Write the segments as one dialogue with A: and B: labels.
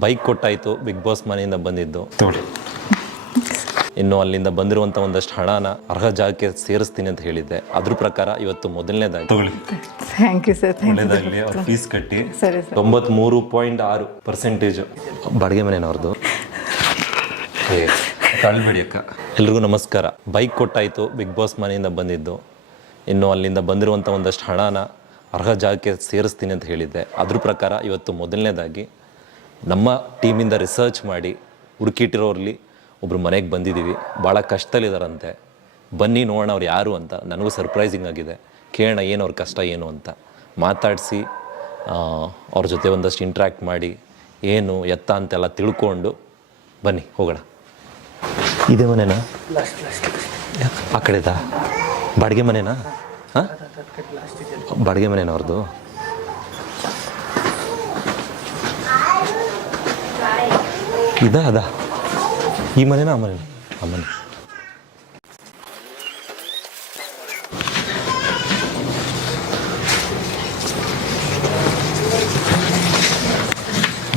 A: Bike ಕೊಟ್ಟಾಯಿತು big boss ಮನೆಯಿಂದ ಬಂದಿದ್ದು.
B: ತಗೊಳ್ಳಿ.
A: ಇನ್ನು ಅಲ್ಲಿಂದ ಬಂದಿರುವಂಥ ಒಂದಷ್ಟು ಹಣನ ಅರ್ಹ ಜಾಗಕ್ಕೆ ಸೇರಿಸ್ತೀನಿ ಅಂತ ಹೇಳಿದ್ದೆ. ಅದ್ರ ಪ್ರಕಾರ ಇವತ್ತು ಮೊದಲನೇದಾಗಿ.
B: ತಗೊಳ್ಳಿ.
C: ಥ್ಯಾಂಕ್ ಯು ಸರ್ ಥ್ಯಾಂಕ್
A: ಒಳ್ಳೇದಾಗಲಿ ಅವ್ರ ಫೀಸ್ ಕಟ್ಟಿ
C: ಸರಿ ಸರ್.
A: ತೊಂಬತ್ಮೂರು ಪಾಯಿಂಟ್ ಆರು ಪರ್ಸೆಂಟೇಜು ಬಾಡಿಗೆ ಮನೆಯವ್ರದ್ದು ತಾಳ್ಬೇಡಿ ಅಕ್ಕ ಎಲ್ರಿಗೂ ನಮಸ್ಕಾರ. ಬೈಕ್ ಕೊಟ್ಟಾಯಿತು ಬಿಗ್ ಬಾಸ್ ಮನೆಯಿಂದ ಬಂದಿದ್ದು. ಇನ್ನು ಅಲ್ಲಿಂದ ಬಂದಿರುವಂಥ ಒಂದಷ್ಟು ಹಣನ ಅರ್ಹ ಜಾಗಕ್ಕೆ ಸೇರಿಸ್ತೀನಿ ಅಂತ ಹೇಳಿದ್ದೆ. ಅದ್ರ ಪ್ರಕಾರ ಇವತ್ತು ಮೊದಲನೇದಾಗಿ ನಮ್ಮ ಟೀಮಿಂದ ರಿಸರ್ಚ್ ಮಾಡಿ ಹುಡುಕಿಟ್ಟಿರೋರ್ಲಿ ಒಬ್ರು ಮನೆಗೆ ಬಂದಿದ್ದೀವಿ ಭಾಳ ಕಷ್ಟದಲ್ಲಿದ್ದಾರಂತೆ ಬನ್ನಿ ನೋಡೋಣ ಅವ್ರು ಯಾರು ಅಂತ. ನನಗೂ ಸರ್ಪ್ರೈಸಿಂಗ್ ಆಗಿದೆ. ಕೇಳೋಣ ಏನು ಅವ್ರ ಕಷ್ಟ ಏನು ಅಂತ. ಮಾತಾಡಿಸಿ ಅವ್ರ ಜೊತೆ ಒಂದಷ್ಟು ಇಂಟ್ರ್ಯಾಕ್ಟ್ ಮಾಡಿ, ಏನು ಎತ್ತ ಅಂತೆಲ್ಲ ತಿಳ್ಕೊಂಡು ಬನ್ನಿ, ಹೋಗೋಣ. ಇದೇ ಮನೆನಾ? ಆ ಕಡೆದಾ? ಬಾಡಿಗೆ ಮನೆನಾ? ಹಾಂ? ಬಾಡಿಗೆ ಮನೆನಾ ಅವ್ರದ್ದು ಇದಾ ಅದ ಈ ಮನೆನ ಆ ಮನೆ ಆ ಮನೆ.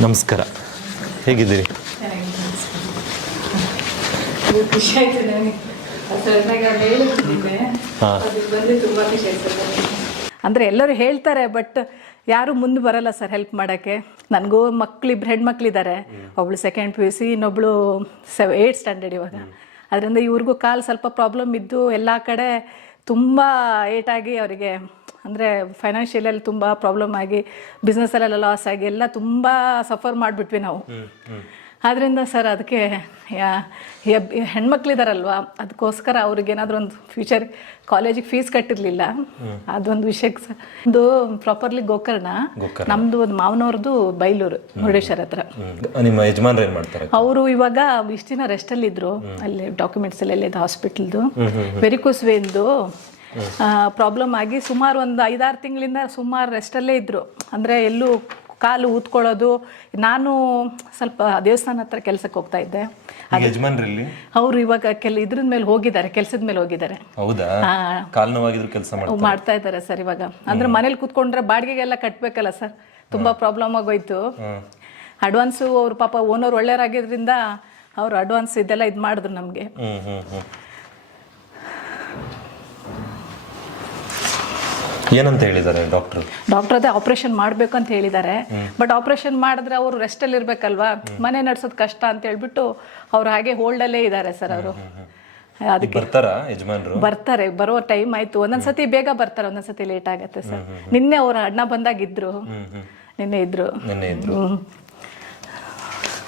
A: ನಮಸ್ಕಾರ. ಹೇಗಿದ್ದೀರಿ? ಹಾಂ.
C: ಅಂದ್ರೆ ಎಲ್ಲರೂ ಹೇಳ್ತಾರೆ ಬಟ್ ಯಾರು ಮುಂದೆ ಬರಲ್ಲ ಸರ್ ಹೆಲ್ಪ್ ಮಾಡೋಕ್ಕೆ. ನನಗೂ ಮಕ್ಳು ಇಬ್ರು ಹೆಣ್ಮಕ್ಳಿದ್ದಾರೆ ಒಬ್ಳು ಸೆಕೆಂಡ್ ಪಿ ಯು ಸಿ ಇನ್ನೊಬ್ಳು ಸೆವ್ ಏಯ್ಟ್ ಸ್ಟ್ಯಾಂಡರ್ಡ್ ಇವಾಗ. ಅದರಿಂದ ಇವ್ರಿಗೂ ಕಾಲು ಸ್ವಲ್ಪ ಪ್ರಾಬ್ಲಮ್ ಇದ್ದು ಎಲ್ಲ ಕಡೆ ತುಂಬ ಏಟಾಗಿ ಅವರಿಗೆ, ಅಂದರೆ ಫೈನಾನ್ಷಿಯಲಲ್ಲಿ ತುಂಬ ಪ್ರಾಬ್ಲಮ್ ಆಗಿ ಬಿಸ್ನೆಸ್ಸಲ್ಲೆಲ್ಲ ಲಾಸ್ ಆಗಿ, ಎಲ್ಲ ತುಂಬ ಸಫರ್ ಮಾಡಿಬಿಟ್ವಿ ನಾವು. ಆದ್ದರಿಂದ ಸರ್ ಅದಕ್ಕೆ ಹೆಣ್ಮಕ್ಳಿದಾರಲ್ವಾ? ಅದಕ್ಕೋಸ್ಕರ ಏನಾದ್ರು ಒಂದು ಫ್ಯೂಚರ್ ಕಾಲೇಜಿಗೆ ಫೀಸ್ ಕಟ್ಟಿರಲಿಲ್ಲ. ಅದೊಂದು ವಿಷಯಕ್ಕೆ ಸರ್. ಒಂದು ಪ್ರಾಪರ್ಲಿ ಗೋಕರ್ಣ. ನಮ್ಮದು ಒಂದು ಮಾವನವ್ರದ್ದು ಬೈಲೂರು ಮುರುಡೇಶ್ವರ ಹತ್ರ.
A: ನಿಮ್ಮ ಯಜಮಾನ್ರು ಏನು ಮಾಡ್ತಾರೆ?
C: ಅವರು ಇವಾಗ ಇಷ್ಟು ದಿನ ರೆಸ್ಟಲ್ಲಿ ಇದ್ರು. ಅಲ್ಲಿ ಡಾಕ್ಯುಮೆಂಟ್ಸ್ ಎಲ್ಲ ಇದೆ ಹಾಸ್ಪಿಟಲ್ದು ವೆರಿಕೋಸ್ ಪ್ರಾಬ್ಲಮ್ ಆಗಿ ಸುಮಾರು ಒಂದು ಐದಾರು ತಿಂಗಳಿಂದ ಸುಮಾರು ರೆಸ್ಟಲ್ಲೇ ಇದ್ರು. ಅಂದರೆ ಎಲ್ಲೂ ಕಾಲು ಊದ್ಕೊಳ್ಳೋದು. ನಾನು ಸ್ವಲ್ಪ ದೇವಸ್ಥಾನ ಹತ್ರ ಕೆಲಸಕ್ಕೆ ಹೋಗ್ತಾ ಇದ್ದೆ.
A: ಯಜಮಾನ್ರಲ್ಲಿ?
C: ಅವರು ಇವಾಗ ಕೆಲ ಇದ್ರ ಮೇಲೆ ಹೋಗಿದ್ದಾರೆ ಕೆಲಸದ ಮೇಲೆ ಹೋಗಿದ್ದಾರೆ.
A: ಹೌದಾ?
C: ಹಾ.
A: ಕಾಲ್ ನೋವಾಗಿದ್ರು ಕೆಲಸ ಮಾಡಿ
C: ಮಾಡ್ತಾ ಇದ್ದಾರೆ ಸರ್ ಇವಾಗ. ಅಂದ್ರೆ ಮನೇಲಿ ಕೂತ್ಕೊಂಡ್ರೆ ಬಾಡಿಗೆಗೆಲ್ಲ ಕಟ್ಟಬೇಕಲ್ಲ ಸರ್. ತುಂಬಾ ಪ್ರಾಬ್ಲಮ್ ಆಗೋಯ್ತು. ಅಡ್ವಾನ್ಸು ಅವ್ರ ಪಾಪ ಓನರ್ ಒಳ್ಳೆಯರಾಗಿದ್ರಿಂದ ಅವ್ರು ಅಡ್ವಾನ್ಸ್ ಇದೆಲ್ಲ ಇದು ಮಾಡಿದ್ರು ನಮಗೆ
A: ಹ್ಮ್ ಹ್ಮ್ ಹ್ಮ್ ಏನಂತ ಹೇಳಿದ್ದಾರೆ ಡಾಕ್ಟರ್?
C: ಡಾಕ್ಟರ್ ಅದೇ ಆಪರೇಷನ್ ಮಾಡಬೇಕು ಅಂತ ಹೇಳಿದ್ದಾರೆ. ಬಟ್ ಆಪರೇಷನ್ ಮಾಡಿದ್ರೆ ಅವರು ರೆಸ್ಟಲ್ಲಿ ಇರಬೇಕಲ್ವಾ? ಮನೆ ನಡ್ಸೋದು ಕಷ್ಟ ಅಂತ ಹೇಳ್ಬಿಟ್ಟು ಅವ್ರು ಹಾಗೆ ಹೋಲ್ಡಲ್ಲೇ ಇದ್ದಾರೆ ಸರ್ ಅವರು. ಅದಕ್ಕೆ
A: ಬರ್ತಾರಾ ಯಜಮಾನ್ರು?
C: ಬರ್ತಾರೆ ಬರೋ ಟೈಮ್ ಆಯ್ತು. ಒಂದೊಂದ್ಸತಿ ಬೇಗ ಬರ್ತಾರೆ ಒಂದೊಂದ್ಸತಿ ಲೇಟ್ ಆಗತ್ತೆ ಸರ್. ನಿನ್ನೆ ಅವ್ರ ಅಣ್ಣ ನಿನ್ನೆ ಇದ್ರು.
A: ನಿನ್ನೆ ಇದ್ರು.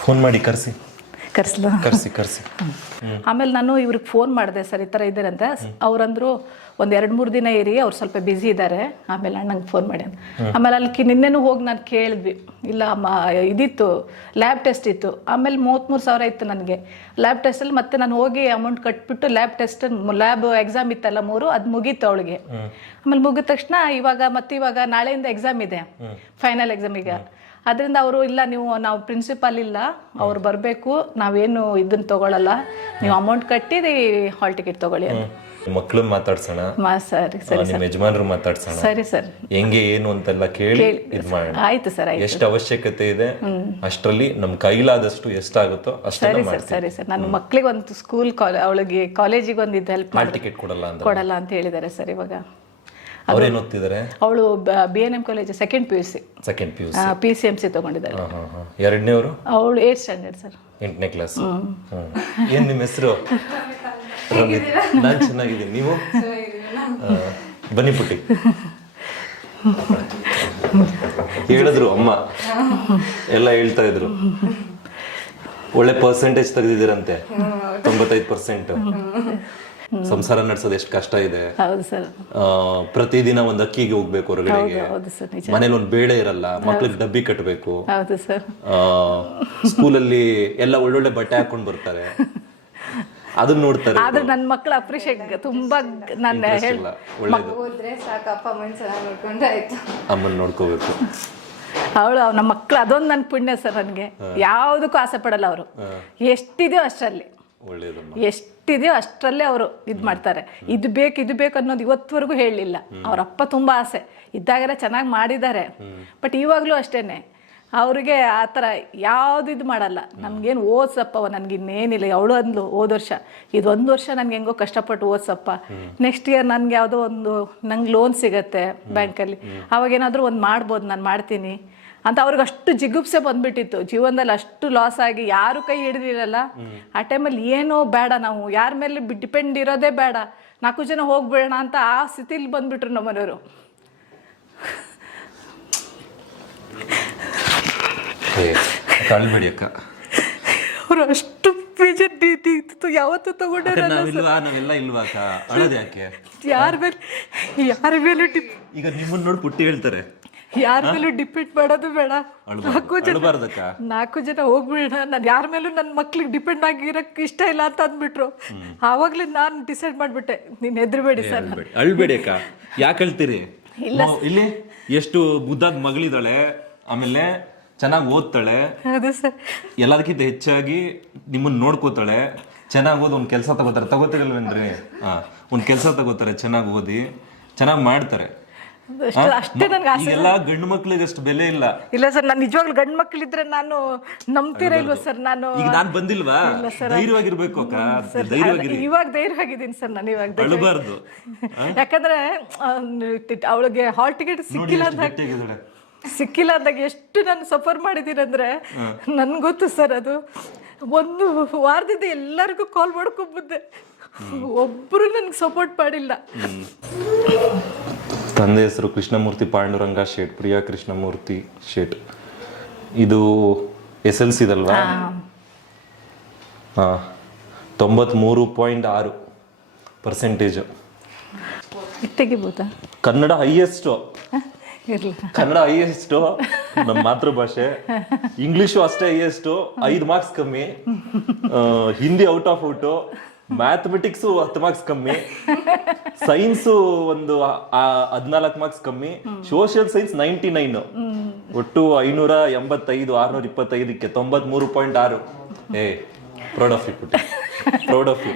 A: ಫೋನ್ ಮಾಡಿ ಕರ್ಸಿ.
C: ಕರ್ಸ್ಲ.
A: ಕರ್ಸಿ ಕರ್ಸಿ.
C: ಆಮೇಲೆ ನಾನು ಇವ್ರಿಗೆ ಫೋನ್ ಮಾಡಿದೆ ಸರ್ ಈ ಥರ ಇದ್ದಾರಂತ ಅವ್ರಂದ್ರು ಒಂದು ಎರಡು ಮೂರು ದಿನ ಇರಿ ಅವ್ರು ಸ್ವಲ್ಪ ಬ್ಯುಸಿ ಇದ್ದಾರೆ ಆಮೇಲೆ ಅಣ್ಣಂಗೆ ಫೋನ್ ಮಾಡಿ ಅಂತ. ಆಮೇಲೆ ಅಲ್ಲಿ ನಿನ್ನೆನೂ ಹೋಗಿ ನಾನು ಕೇಳಿದ್ವಿ. ಇಲ್ಲ ಅಮ್ಮ ಇದಿತ್ತು ಲ್ಯಾಬ್ ಟೆಸ್ಟ್ ಇತ್ತು. ಆಮೇಲೆ ಮೂವತ್ತ್ಮೂರು ಸಾವಿರ ಇತ್ತು ನನಗೆ. ಲ್ಯಾಬ್ ಟೆಸ್ಟಲ್ಲಿ ಮತ್ತೆ ನಾನು ಹೋಗಿ ಅಮೌಂಟ್ ಕಟ್ಬಿಟ್ಟು ಲ್ಯಾಬ್ ಟೆಸ್ಟ್ ಲ್ಯಾಬ್ ಎಕ್ಸಾಮ್ ಇತ್ತಲ್ಲ ಮೂರು ಅದು ಮುಗೀತು ಅವಳಿಗೆ. ಆಮೇಲೆ ಮುಗಿದ ತಕ್ಷಣ ಇವಾಗ ಮತ್ತೆ ಇವಾಗ ನಾಳೆಯಿಂದ ಎಕ್ಸಾಮ್ ಇದೆ. ಫೈನಲ್ ಎಕ್ಸಾಮ್ ಈಗ. ಅದರಿಂದ ಅವರು ಇಲ್ಲ ನೀವು ನಾವು ಪ್ರಿನ್ಸಿಪಾಲ್ ಇಲ್ಲ ಅವ್ರು ಬರಬೇಕು ನಾವೇನು ಇದನ್ನ ತಗೊಳ್ಳಲ್ಲ ನೀವು ಅಮೌಂಟ್ ಕಟ್ಟಿ ಹಾಲ್ ಟಿಕೆಟ್ ತಗೊಳ್ಳಿ ಅಂತ.
A: ಮಕ್ಳನ್ನ ಮಾತಾಡ್ಸೋಣ.
C: ಸರಿ ಸರಿ
A: ನಿಮ್ಮ ಯಜಮಾನರು ಮಾತಾಡ್ಸೋಣ.
C: ಸರಿ ಸರ್.
A: ಹೆಂಗೆ ಏನು ಅಂತೆಲ್ಲ ಕೇಳಿ ಇದ್ ಮಾಡೋಣ.
C: ಆಯ್ತು ಸರ್
A: ಎಷ್ಟು ಅವಶ್ಯಕತೆ ಇದೆ ಅಷ್ಟರಲ್ಲಿ ನಮ್ಮ ಕೈಲಾದಷ್ಟು ಎಷ್ಟಾಗುತ್ತೋ
C: ಸರಿ ಸರ್ ಸರಿ ಸರ್. ನನ್ನ ಮಕ್ಕಳಿಗೆ ಒಂದು ಸ್ಕೂಲ್ ಕಾಲೇ ಅವಳಿಗೆ ಕಾಲೇಜಿಗೆ ಒಂದು ಇದು ಹೆಲ್ಪ್
A: ಹಾಲ್
C: ಮಾಡಿ
A: ಟಿಕೆಟ್ ಕೊಡಲ್ಲ ಅಂತ
C: ಕೊಡಲ್ಲ ಅಂತ ಹೇಳಿದ್ದಾರೆ ಸರ್ ಇವಾಗ.
A: ಅವ್ರೇನ್ ಓದ್ತಿದ್ದಾರೆ
C: ಅವಳು B N M college second P U C
A: second P U
C: P C M C ತಗೊಂಡಿದ್ದಾರೆ.
A: ಎರಡನೇವರು?
C: ಅವಳು ಏಟ್ ಸ್ಟ್ಯಾಂಡರ್ಡ್ ಸರ್
A: ಎಂಟನೇ ಕ್ಲಾಸ್ ಏನು ನಿಮ್ಮ ಹೆಸರು? ರಮಿತ್ ನಾನು ಚೆನ್ನಾಗಿದ್ದೀನಿ. ನೀವು? ಬನ್ನಿ ಪುಟ್ಟಿ. ಹೇಳಿದ್ರು ಅಮ್ಮ. ಎಲ್ಲ ಹೇಳ್ತಾ ಇದ್ರು. ಒಳ್ಳೆ ಪರ್ಸೆಂಟೇಜ್ ತೆಗೆದಿದ್ದೀರಂತೆ. ತೊಂಬತ್ತೈದು ಪರ್ಸೆಂಟ್ ಸಂಸಾರ ನಡೆಸೋದು ಎಷ್ಟು ಕಷ್ಟ ಇದೆ.
C: ಹೌದು ಸರ್.
A: ಆ, ಪ್ರತಿದಿನ ಒಂದ್ ಅಕ್ಕಿಗೆ ಹೋಗ್ಬೇಕು ಹೊರಗಡೆಗೆ.
C: ಹೌದು ಸರ್ ನಿಜ.
A: ಮನೇಲಿ ಒಂದ್ ಬೇಳೆ ಇರಲ್ಲ ಮಕ್ಳಿಗೆ ಡಬ್ಬಿ ಕಟ್ಟಬೇಕು
C: ಹೌದು ಸರ್.
A: ಸ್ಕೂಲಲ್ಲಿ ಎಲ್ಲ ಒಳ್ಳೊಳ್ಳೆ ಬಟ್ಟೆ ಹಾಕೊಂಡ್ ಬರ್ತಾರೆ. ಅದನ್ನ ನೋಡ್ತಾರೆ
C: ಆದ್ರೆ ನನ್ನ ಮಕ್ಕಳು ಅಪ್ರಿಷಿಯೇಟ್ ತುಂಬಾ
A: ನನ್ನ
C: ಹೇಳಿ
D: ಹೋದ್ರೆ ಸಾಕು ಅಪ್ಪ ಅಮ್ಮನ ಚೆನ್ನಾಗಿ ನೋಡ್ಕೊಂಡ್ರೆ ಆಯ್ತು
A: ಅಮ್ಮನ್ ನೋಡ್ಕೋಬೇಕು.
C: ಅವಳು ನಮ್ಮ ಮಕ್ಕಳು ಅದೊಂದು ನನ್ನ ಪುಣ್ಯ ಸರ್ ನನಗೆ. ಯಾವುದಕ್ಕೂ ಆಸೆ ಪಡಲ್ಲ ಅವರು. ಎಷ್ಟಿದೆಯೋ ಅಷ್ಟರಲ್ಲಿ. ಎಷ್ಟಿದೆಯೋ ಅಷ್ಟರಲ್ಲೇ ಅವರು ಇದು ಮಾಡ್ತಾರೆ. ಇದು ಬೇಕು ಇದು ಬೇಕು ಅನ್ನೋದು ಇವತ್ತುವರೆಗೂ ಹೇಳಲಿಲ್ಲ ಅವ್ರ ಅಪ್ಪ ತುಂಬ ಆಸೆ. ಇದ್ದಾಗೆಲ್ಲ ಚೆನ್ನಾಗಿ ಮಾಡಿದ್ದಾರೆ. ಬಟ್ ಇವಾಗಲೂ ಅಷ್ಟೇನೆ. ಅವ್ರಿಗೆ ಆ ಥರ ಯಾವ್ದು ಇದು ಮಾಡಲ್ಲ. ನಮ್ಗೇನು ಓದ್ಸಪ್ಪ ನನಗೆ ಇನ್ನೇನಿಲ್ಲ. ಅವಳು ಅಂದ್ಲು ಹೋದ ವರ್ಷ. ಇದು ಒಂದು ವರ್ಷ ನನಗೆ ಹೆಂಗೋ ಕಷ್ಟಪಟ್ಟು ಓದ್ಸಪ್ಪ. ನೆಕ್ಸ್ಟ್ ಇಯರ್ ನನಗೆ ಯಾವುದೋ ಒಂದು ನಂಗೆ ಲೋನ್ ಸಿಗತ್ತೆ ಬ್ಯಾಂಕಲ್ಲಿ. ಅವಾಗ ಏನಾದರೂ ಒಂದು ಮಾಡ್ಬೋದು, ನಾನು ಮಾಡ್ತೀನಿ. ಅಂತ ಅವ್ರಿಗೆ ಅಷ್ಟು ಜಿಗುಪ್ಸೆ ಬಂದ್ಬಿಟ್ಟಿತ್ತು. ಜೀವನದಲ್ಲಿ ಅಷ್ಟು ಲಾಸ್ ಆಗಿ ಯಾರು ಕೈ ಹಿಡಿದಿರಲ್ಲ ಆ ಟೈಮಲ್ಲಿ ಏನೋ ಬೇಡ ನಾವು. ಯಾರ ಮೇಲೆ ಡಿಪೆಂಡ್ ಇರೋದೇ ಬೇಡ. ನಾಲ್ಕು ಜನ ಹೋಗ್ಬೇಡ ಅಂತ ಆ ಸ್ಥಿತಿಲಿ ಬಂದ್ಬಿಟ್ರು ನಮ್ಮ ಮನೆಯವರು
A: ಅಕ್ಕ.
C: ಅವರು ಅಷ್ಟು ಬೇಜಾರ್ ಇತ್ತು ಯಾವತ್ತೂ ತಗೊಂಡಾರ
A: ನಾವಿಲ್ವಾ? ನಾವೆಲ್ಲ ಇಲ್ವಾ ಅಕ್ಕ? ಅಳೋದು ಯಾಕೆ?
C: ಯಾರ ಮೇಲೆ ಯಾರ ಮೇಲೂ ಡಿಪ್
A: ಈಗ ನಿಮ್ಮನ್ನ ನೋಡಿ ಪುಟ್ಟಿ ಹೇಳ್ತಾರೆ.
C: ಯಾರ ಮೇಲೂ ಡಿಪೆಂಡ್ ಮಾಡೋದು ಬೇಡ. ನಾಲ್ಕು ಜನ ನಾಲ್ಕು ಜನ ಹೋಗ್ಬೇಡ ನಾನು ಯಾರ ಮೇಲೂ ನನ್ನ ಮಕ್ಳಿಗೆ ಡಿಪೆಂಡ್ ಆಗಿರಕ್ಕೆ ಇಷ್ಟ ಇಲ್ಲ ಅಂತ ಅಂದ್ಬಿಟ್ರು. ಆವಾಗ್ಲೇ ನಾನು ಡಿಸೈಡ್ ಮಾಡ್ಬಿಟ್ಟೆ. ನೀನ್ ಹೆದರ್ಬೇಡಿ ಸರ್.
A: ಅಳ್ಬೇಡಿ. ಅಕ್ಕ. ಯಾಕೆ ಅಳ್ತೀರಿ? ಮ- ಇಲ್ಲಿ ಎಷ್ಟು ಮುದ್ದಾದ ಮಗಳಿದಾಳೆ ಆಮೇಲೆ ಚೆನ್ನಾಗಿ ಓದ್ತಾಳೆ
C: ಅದು ಸರ್.
A: ಎಲ್ಲದಕ್ಕಿಂತ ಹೆಚ್ಚಾಗಿ ನಿಮ್ಮನ್ನ ನೋಡ್ಕೋತಾಳೆ ಚೆನ್ನಾಗಿ ಓದಿ ಒಂದು ಕೆಲಸ ತಗೋತಾರೆ. ತಗೋತಿರಲ್ವೇನ್ರಿ? ಹಾ ಒಂದು ಕೆಲಸ ತಗೋತಾರೆ ಚೆನ್ನಾಗಿ ಓದಿ ಚೆನ್ನಾಗಿ ಮಾಡ್ತಾರೆ.
C: ಅಷ್ಟು ಅಷ್ಟೇ ನನ್ಗೆ ಆಸೆ.
A: ಈಗೆಲ್ಲ ಗಂಡು ಮಕ್ಳಿಗೆ ಅಷ್ಟು ಬೆಲೆ ಇಲ್ಲ.
C: ಇಲ್ಲ ಸರ್ ನಾನು ನಿಜವಾಗ್ಲೂ ಗಂಡು ಮಕ್ಕಳಿದ್ರೆ ನಾನು ನಂಬ್ತೀರಾ ಇಲ್ವಾ ಸರ್? ನಾನು
A: ಈಗ ನಾನ್ ಬಂದಿಲ್ವಾ? ಧೈರ್ಯವಾಗಿರ್ಬೇಕು ಅಕ್ಕ. ಧೈರ್ಯವಾಗಿರಿ.
C: ಇವಾಗ ಧೈರ್ಯವಾಗಿದ್ದೀನಿ ಸರ್ ನಾನು ಇವಾಗ ಧೈರ್ಯ-
A: ಅಳಬಾರ್ದು.
C: ಯಾಕಂದ್ರೆ ಅವಳಿಗೆ ಹಾಲ್ ಟಿಕೆಟ್
A: ನೋಡಿ
C: ಸಿಕ್ಕಿಲ್ಲ
A: ಎಷ್ಟು
C: ಅಂದಾಗ
A: ಗಟ್ಟಿಯಾಗಿದ್ದಾಳೆ.
C: ಸಿಕ್ಕಿಲ್ಲ ಅಂದಾಗ ಎಷ್ಟು ನಾನು ಸಫರ್ ಮಾಡಿದ್ದೀನಂದ್ರೆ ನನ್ಗೆ ಗೊತ್ತು ಸರ್ ಅದು. ಒಂದು ವಾರದಿಂದ ಎಲ್ಲರಿಗೂ ಕಾಲ್ ಮಾಡ್ಕೊಂಡ್ಬಂದೆ ಒಬ್ರು ನನ್ಗೆ ಸಪೋರ್ಟ್ ಮಾಡಿಲ್ಲ.
A: ತಂದೆ ಹೆಸರು ಕೃಷ್ಣಮೂರ್ತಿ ಪಾಂಡುರಂಗ ಶೇಟ್ ಪ್ರಿಯಾ ಕೃಷ್ಣಮೂರ್ತಿ ಶೇಟ್. ಇದು ಎಸ್ ಎಲ್ ಸಿದಲ್ವಾ ಹಾ. ತೊಂಬತ್ಮೂರು ಪಾಯಿಂಟ್ ಆರು ಪರ್ಸೆಂಟೇಜು
C: ತೆಗಿಬೋದಾ?
A: ಕನ್ನಡ ಹೈಯೆಸ್ಟು ಕನ್ನಡ ಹೈಯೆಸ್ಟು ನಮ್ಮ ಮಾತೃಭಾಷೆ. ಇಂಗ್ಲಿಷು ಅಷ್ಟೇ ಹೈಯೆಸ್ಟು ಐದು ಮಾರ್ಕ್ಸ್ ಕಮ್ಮಿ. Hindi out of out mathematics ಹತ್ತು ಮಾರ್ಕ್ಸ್ ಕಮ್ಮಿ. ಸೈನ್ಸ್ ಒಂದು ಹದಿನಾಲ್ಕು ಮಾರ್ಕ್ಸ್ ಕಮ್ಮಿ. ಸೋಷಿಯಲ್ ಸೈನ್ಸ್ ನೈಂಟಿ ನೈನ್ ಒಟ್ಟು ಐನೂರ ಎಂಬತ್ತೈದು ಆರ್ನೂರ ಇಪ್ಪತ್ತೈದಕ್ಕೆ ತೊಂಬತ್ಮೂರು ಪಾಯಿಂಟ್ ಆರು. ಏ ಪ್ರೌಡ್ ಆಫ್ ಯು ಪುಟ್ಟಿ. Proud of you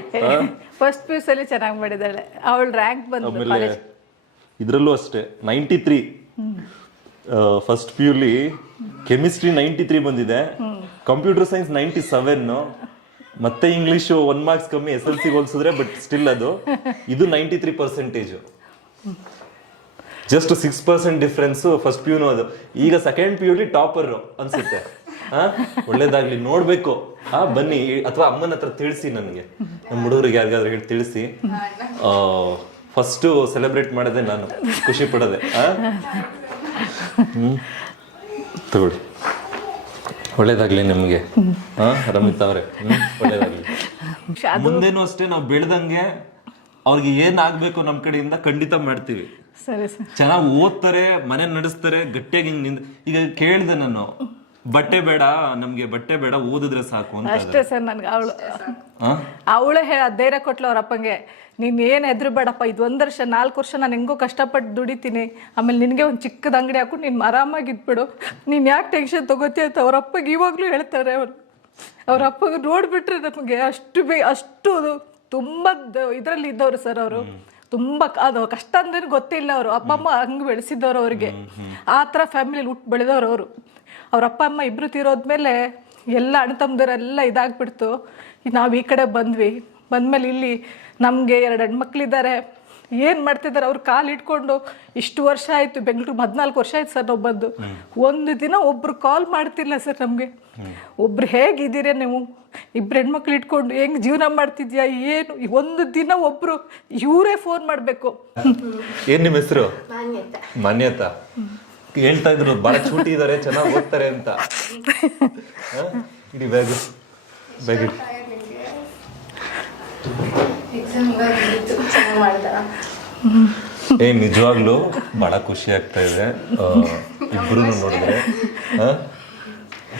C: first P U ಸಲ್ಲಿ ಚೆನ್ನಾಗಿ ಮಾಡಿದಾಳೆ ಅವಳ ರ್ಯಾಂಕ್ ಬಂದು
A: ಆಮೇಲೆ ಇದರಲ್ಲೂ ಅಷ್ಟೇ ನೈಂಟಿ ತ್ರೀ ಫಸ್ಟ್ ಪಿ ಯುಲಿ ಕೆಮಿಸ್ಟ್ರಿ ನೈಂಟಿ ತ್ರೀ ಬಂದಿದೆ. ಕಂಪ್ಯೂಟರ್ ಸೈನ್ಸ್ ನೈಂಟಿ ಸೆವೆನ್ ಮತ್ತೆ ಇಂಗ್ಲಿಷು ಒನ್ ಮಾರ್ಕ್ಸ್ ಕಮ್ಮಿ ಎಸ್ ಎಲ್ ಸಿ ಹೋಲಿಸಿದ್ರೆ ಬಟ್ ಸ್ಟಿಲ್ ಅದು. ಇದು ninety three percentage just six percent difference first P ಯುನು ಅದು. ಈಗ ಸೆಕೆಂಡ್ ಪಿ ಯುಲಿ ಟಾಪರ್ ಅನ್ಸುತ್ತೆ. ಹಾ ಒಳ್ಳೇದಾಗ್ಲಿ, ನೋಡ್ಬೇಕು. ಹಾ ಬನ್ನಿ ಅಥವಾ ಅಮ್ಮನ ಹತ್ರ ತಿಳಿಸಿ ನನಗೆ. ನಮ್ಮ ಹುಡುಗರಿಗೆ ಯಾರಿಗಾದ್ರು ಹೇಳಿ ತಿಳಿಸಿ. ಫಸ್ಟ್ ಸೆಲೆಬ್ರೇಟ್ ಮಾಡೋದೇ ನಾನು. ಖುಷಿ ಪಡೋದೆ? ಹ್ಮ್, ತಗೊಳ್ಳಿ. ಒಳ್ಳೇದಾಗ್ಲಿ ನಿಮ್ಗೆ. ಹಾ ರಮಿತಾ ಅವರೇ. ಒಳ್ಳೇದಾಗ್ಲಿ. ಮುಂದೇನು ಅಷ್ಟೇ ನಾವು ಬೆಳೆದಂಗೆ ಅವ್ರಿಗೆ ಏನ್ ಆಗ್ಬೇಕು ನಮ್ ಕಡೆಯಿಂದ ಖಂಡಿತ ಮಾಡ್ತೀವಿ.
C: ಸರಿ ಸರ್.
A: ಚೆನ್ನಾಗಿ ಓದ್ತಾರೆ ಮನೆ ನಡೆಸ್ತಾರೆ ಗಟ್ಟಿಯಾಗಿ ಹಿಂಗ್ ನಿಂದ್ ಈಗ ಕೇಳಿದೆ ನಾನು. ಬಟ್ಟೆ ಬೇಡ ನಮ್ಗೆ ಬಟ್ಟೆ ಬೇಡ ಓದಿದ್ರೆ ಸಾಕು ಅಂತ
C: ಅಷ್ಟೇ ಸರ್ ನನ್ಗೆ ಅವಳು ಅವಳು ಹೇಳ ಧೈರ್ಯ ಕೊಟ್ಲು ಅವ್ರ ಅಪ್ಪಂಗೆ. ನೀನ್ ಏನ್ ಹೆದ್ರು ಬೇಡಪ್ಪ ಇದು ಒಂದ್ ವರ್ಷ ನಾಲ್ಕು ವರ್ಷ ನಾನು ಹೆಂಗೋ ಕಷ್ಟಪಟ್ಟು ದುಡಿತೀನಿ. ಆಮೇಲೆ ನಿನಗೆ ಒಂದು ಚಿಕ್ಕದ ಅಂಗಡಿ ಹಾಕೊಂಡು ನೀನು ಆರಾಮಾಗಿ ಇದ್ಬಿಡು ನೀನ್ ಯಾಕೆ ಟೆನ್ಷನ್ ತಗೋತೀಯ ಅಂತ ಅವ್ರ ಅಪ್ಪಗೆ ಇವಾಗಲೂ ಹೇಳ್ತಾರೆ ಅವರು. ಅವ್ರ ಅಪ್ಪಗೆ ನೋಡ್ಬಿಟ್ರೆ ನಮಗೆ ಅಷ್ಟು ಬೇ ಅಷ್ಟು ತುಂಬಾ ಇದರಲ್ಲಿ ಇದ್ದವ್ರು ಸರ್ ಅವರು. ತುಂಬ ಅದು ಕಷ್ಟ ಅಂದ್ರೆ ಗೊತ್ತಿಲ್ಲ ಅವರು. ಅಪ್ಪ ಅಮ್ಮ ಹಂಗೆ ಬೆಳೆಸಿದ್ದವ್ರು ಅವ್ರಿಗೆ. ಆ ಥರ ಫ್ಯಾಮಿಲಿಲಿ ಹುಟ್ಟು ಬೆಳೆದವ್ರು ಅವರು. ಅವ್ರ ಅಪ್ಪ ಅಮ್ಮ ಇಬ್ರು ತೀರೋದ್ಮೇಲೆ ಎಲ್ಲ ಅಣ್ಣ ತಮ್ಮದರೆಲ್ಲ ಇದಾಗ್ಬಿಡ್ತು. ನಾವು ಈ ಕಡೆ ಬಂದ್ವಿ. ಬಂದ್ಮೇಲೆ ಇಲ್ಲಿ ನಮಗೆ ಎರಡು ಹೆಣ್ಮಕ್ಳಿದ್ದಾರೆ ಏನು ಮಾಡ್ತಿದ್ದಾರೆ ಅವ್ರು ಕಾಲು ಇಟ್ಕೊಂಡು ಇಷ್ಟು ವರ್ಷ ಆಯಿತು ಬೆಂಗಳೂರು ಹದಿನಾಲ್ಕು ವರ್ಷ ಆಯ್ತು ಸರ್ ನಾವು ಬಂದು. ಒಂದು ದಿನ ಒಬ್ರು ಕಾಲ್ ಮಾಡ್ತಿಲ್ಲ ಸರ್ ನಮಗೆ. ಒಬ್ರು ಹೇಗಿದ್ದೀರಾ ನೀವು? ಇಬ್ಬರು ಹೆಣ್ಮಕ್ಳು ಇಟ್ಕೊಂಡು ಹೆಂಗ್ ಜೀವನ ಮಾಡ್ತಿದ್ಯಾ? ಏನು? ಒಂದು ದಿನ ಒಬ್ರು ಇವರೇ ಫೋನ್ ಮಾಡಬೇಕು.
A: ಏನ್ ನಿಮ್ಮ ಹೆಸರು? ಮಾನ್ಯತಾ. ಹೇಳ್ತಾ ಇದ್ರು ಬಹಳ ಚೂಟಿ ಇದಾರೆ ಚೆನ್ನಾಗಿ ಓದ್ತಾರೆ ಅಂತ. ಹಾ? ಇಡಿ ಬ್ಯಾಗ್ ಬ್ಯಾಗ್ ಇಡಿ.
D: ಎಕ್ಸಾಮ್ ಬಂದಿತ್ತು ಚೆನ್ನಾಗಿ ಮಾಡ್ದ
A: ಏ ನಿಜವಾಗ್ಲೂ ಬಹಳ ಖುಷಿ ಆಗ್ತಾ ಇದೆ. ಇಬ್ರು ನೋಡಿದ್ರೆ.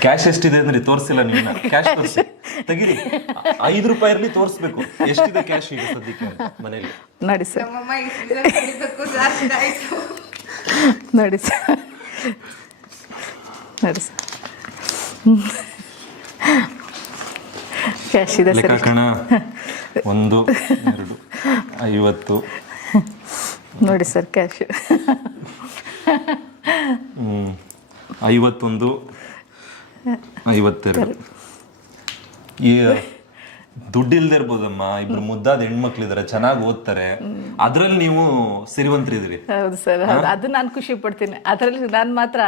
A: ಕ್ಯಾಶ್ ಎಷ್ಟಿದೆ ಅಂದ್ರೆ ತೋರಿಸಿಲ್ಲ ನಿಮ್ಮನ್ನ ಕ್ಯಾಶ್ ತೋರಿಸಿ. ತೆಗಿರಿ. ಐದು ರೂಪಾಯಿ ಇರಲಿ ತೋರಿಸ್ಬೇಕು. ಎಷ್ಟಿದೆ ಕ್ಯಾಶ್ ಈಗ ಸದ್ಯಕ್ಕೆ ಮನೆಯಲ್ಲಿ?
C: ನೋಡಿ ಸರ್.
D: ನಮ್ಮಮ್ಮ ಇಷ್ಟು ಕಲಿಬೇಕು ಜಾಸ್ತಿ ಆಯ್ತು.
C: ನೋಡಿ ಸರ್. ನೋಡಿ ಸರ್. ಕ್ಯಾಶ್ ಇದೆ ಸರ್
A: ಕಣ. ಒಂದು ಎರಡು ಐವತ್ತು.
C: ನೋಡಿ ಸರ್ ಕ್ಯಾಶ್
A: ಹ್ಮ್, ಐವತ್ತೊಂದು ಐವತ್ತೆರಡು. ಈ ದುಡ್ಡಿಲ್ದೇ ಇರ್ಬೋದಮ್ಮ. ಇಬ್ರು ಮುದ್ದಾದ ಹೆಣ್ಮಕ್ಳಿದಾರೆ ಚೆನ್ನಾಗಿ ಓದ್ತಾರೆ. ಅದ್ರಲ್ಲಿ ನೀವು ಸಿರಿವಂತರಿದ್ರಿ
C: ಹೌದು ಸರ್ ಹೌದು. ಅದು ನಾನು ಖುಷಿ ಪಡ್ತೀನಿ. ಅದರಲ್ಲಿ ನಾನು ಮಾತ್ರ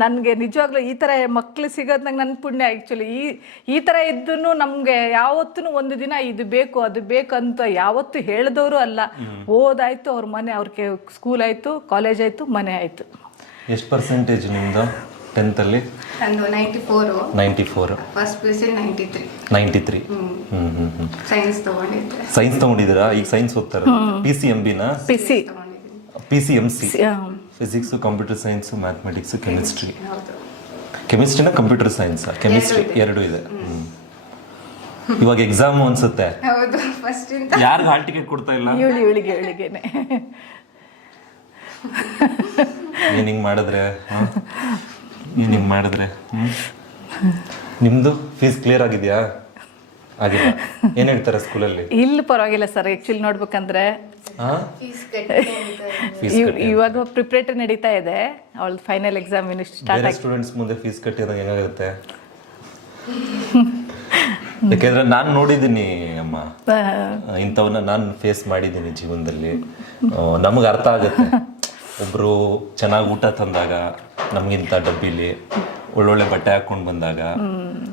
C: ನನಗೆ ನಿಜವಾಗ್ಲೂ ಈ ಥರ ಮಕ್ಳು ಸಿಗೋದು ನಂಗೆ ನನ್ನ ಪುಣ್ಯ ಆ್ಯಕ್ಚುಲಿ ಈ ಈ ಥರ ಇದ್ದೂ ನಮಗೆ ಯಾವತ್ತೂ ಒಂದು ದಿನ ಇದು ಬೇಕು ಅದು ಬೇಕು ಅಂತ ಯಾವತ್ತೂ ಹೇಳಿದವರು ಅಲ್ಲ. ಓದಾಯ್ತು ಅವ್ರ ಮನೆ ಅವ್ರಿಗೆ ಸ್ಕೂಲ್ ಆಯಿತು ಕಾಲೇಜ್ ಆಯಿತು ಮನೆ ಆಯಿತು.
A: ಎಷ್ಟು ಪರ್ಸೆಂಟೇಜ್ ನಿಮ್ದು? ಟೆಂತಲ್ಲಿ?
D: ನಂದು ninety four.
A: Ninety four.
D: First P U C ninety three.
A: Ninety three. ಹ್ಞೂ ಹ್ಮ್ ಹ್ಮ್
D: ಸೈನ್ಸ್ ತಗೊಂಡಿದ್ದೆ.
A: ಸೈನ್ಸ್ ತಗೊಂಡಿದ್ದೀರಾ? ಈಗ ಸೈನ್ಸ್ ಓದ್ತಾರೆ? ಪಿ ಸಿ ಎಂ ಬಿನ
C: ಪಿ ಸಿ
D: ತಗೊಂಡಿದ್ದೀನಿ.
A: P C M C physics computer science mathematics chemistry
D: ಹೌದು.
A: ಕೆಮಿಸ್ಟ್ರಿನ ಕಂಪ್ಯೂಟರ್ ಸೈನ್ಸ್ ಕೆಮಿಸ್ಟ್ರಿ ಎರಡೂ ಇದೆ. ಇವಾಗ ಎಕ್ಸಾಮ್ ಅನ್ಸುತ್ತೆ.
D: ಹೌದು ಫಸ್ಟ್ ಇಂದ.
A: ಯಾರಿಗೂ ಹಾಲ್ ಟಿಕೆಟ್ ಕೊಡ್ತಾ ಇಲ್ಲ?
C: ಇವಳು ಇವಳಿಗೆ ಇವಳಿಗೆನೆ.
A: ನೀನು ಹಿಂಗೆ ಮಾಡಿದ್ರೆ ಹಿಂಗ್ ಮಾಡಿದ್ರೆ ನಿಮ್ಮದು ನಿಮ್ದು ಫೀಸ್ ಕ್ಲಿಯರ್ ಆಗಿದ್ಯಾ? ಆಗಿಲ್ಲ. ಏನ್ ಹೇಳ್ತಾರೆ ಸ್ಕೂಲಲ್ಲಿ?
C: ಇಲ್ಲಿ ಪರವಾಗಿಲ್ಲ ಸರ್. ಆ್ಯಕ್ಚುಲಿ ನೋಡ್ಬೇಕಂದ್ರೆ ಇವಾಗ ಪ್ರಿಪ್ರೇಟರಿ ನಡೀತಾ ಇದೆ. ಅವಳ ಫೈನಲ್ ಎಕ್ಸಾಮ್ ಇನ್ನು ಸ್ಟಾರ್ಟ್
A: ಸ್ಟೂಡೆಂಟ್ಸ್ ಮುಂದೆ ಫೀಸ್ ಕಟ್ಟಿದಾಗ ಏನಾಗುತ್ತೆ? ಯಾಕೆಂದ್ರೆ ನಾನು ನೋಡಿದ್ದೀನಿ ಅಮ್ಮ. ಇಂಥವನ್ನ ನಾನು ಫೇಸ್ ಮಾಡಿದ್ದೀನಿ ಜೀವನದಲ್ಲಿ. ನಮಗೆ ಅರ್ಥ ಆಗುತ್ತೆ. ಒಬ್ರು ಚೆನ್ನಾಗಿ ಊಟ ತಂದಾಗ ನಮ್ಗಿಂತ ಡಬ್ಬಿಲಿ ಒಳ್ಳೊಳ್ಳೆ ಬಟ್ಟೆ ಹಾಕೊಂಡು ಬಂದಾಗ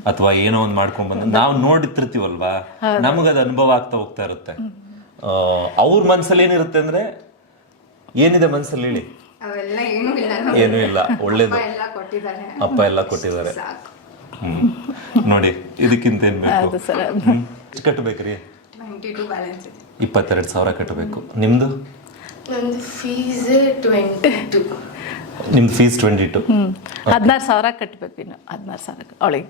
A: ಅಥವಾ ಏನೋ ಒಂದು ಮಾಡ್ಕೊಂಡು ಬಂದಾಗ ನಾವು ನೋಡಿರ್ತೀವಲ್ವಾ ನಮಗದು ಅನುಭವ ಆಗ್ತಾ ಹೋಗ್ತಾ ಇರುತ್ತೆ. ಅವ್ರ ಮನ್ಸಲ್ಲಿ ಏನಿರುತ್ತೆ ಅಂದ್ರೆ ಏನಿದೆ ಮನ್ಸಲ್ಲಿ ಹೇಳಿ?
D: ಅವೆಲ್ಲ ಏನೂ ಇಲ್ಲ.
A: ಏನೂ ಇಲ್ಲ. ಒಳ್ಳೇದು.
D: ಎಲ್ಲ ಕೊಟ್ಟಿದ್ದಾರೆ.
A: ಅಪ್ಪ ಎಲ್ಲ ಕೊಟ್ಟಿದ್ದಾರೆ. ಹ್ಮ್. ನೋಡಿ ಇದಕ್ಕಿಂತ ಏನ್ ಬೇಕು? ಕಟ್ಟಬೇಕ್ರಿ
D: ನೈಂಟಿ ಬ್ಯಾಲೆನ್ಸ್ ಇದೆ.
A: ಇಪ್ಪತ್ತೆರಡು ಸಾವಿರ ಕಟ್ಟಬೇಕು ನಿಮ್ದು?
B: ನಂದು ಫೀಸ್ ಟ್ವೆಂಟಿ ಟು
A: ನಿಮ್ದು ಫೀಸ್ ಟ್ವೆಂಟಿ ಟು
C: ಹದಿನಾರು ಸಾವಿರ ಕಟ್ಟಬೇಕು ಇನ್ನು. ಹದಿನಾರು ಸಾವಿರ ಅವಳಿಗೆ